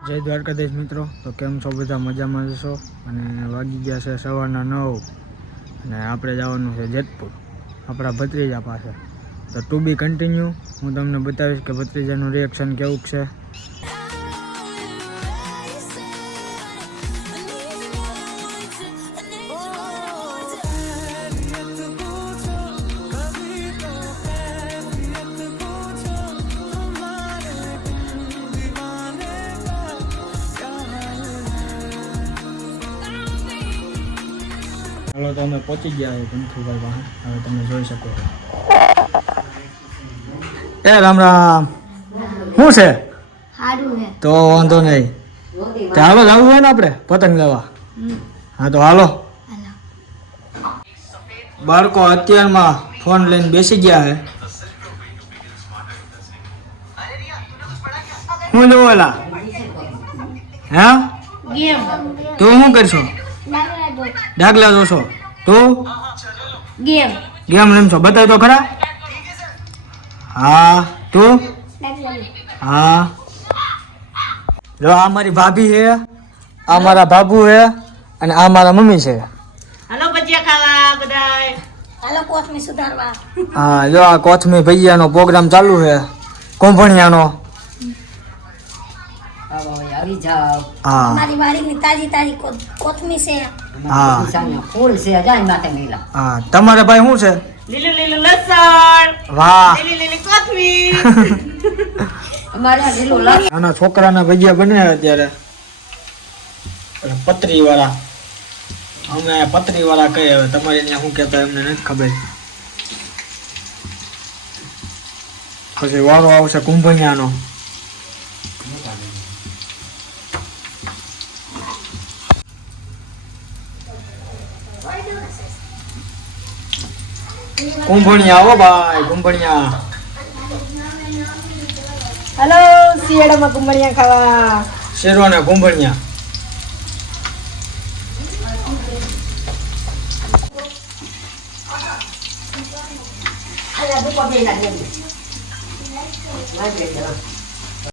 જય દ્વારકાધીશ મિત્રો, તો કેમ છો બધા? મજામાં જશો? અને વાગી ગયા છે સવારના 9 અને આપણે જવાનું છે જેતપુર આપણા ભત્રીજા પાસે. તો ટુ બી કન્ટિન્યુ હું તમને બતાવીશ કે ભત્રીજાનું રિએક્શન કેવું છે. હાલો, તો અમે પહોંચી ગયા છે કંથુભાઈ પાસે. હવે તમે જોઈ શકો છો. એ રામ રામ. શું છે? તો વાંધો નહીં. તો હાલો, જવું હોય ને આપણે પતંગ લેવા. હા તો હાલો. બાળકો અત્યારમાં ફોન લઈને બેસી ગયા છે. હું જોવું એલા? હે તું શું કરશો? ડાકલા જોશો? તું ગેમ રમશો? બતાવ તો ખરા. હા તું? હા. જો આ મારી ભાભી છે, આ મારા બાબુ છે અને આ મારા મમ્મી છે. હાલો ભજીયા ખાવા બધાય. હાલો કોથમી સુધારવા. હા, જો આ કોથમી ભૈયાનો પ્રોગ્રામ ચાલુ છે, કોંભણિયાનો. આવી જાવ. હા મારી વાડીની તાજી કોથમી છે. હા ફૂલ છે જાય માથે નીલા. હા. તમારે ભાઈ શું છે? લીલું લીલું લસણ, વાહ. લીલી લીલી કોથમી. અમારે આ લીલું લસણ. આના છોકરાના ભજીયા બને અત્યારે પતરી વાળા. અમે પતરી વાળા કહીએ, હવે તમારે ત્યાં શું કહેતા એમને નથી ખબર. પછી વારો આવશે કુંભણિયાનો. કુંભણિયા, આવો ભાઈ કુંભણિયા. હાલો શિયાળામાં કુંભણિયા ખાવા. શેરો ને કુંભણિયા.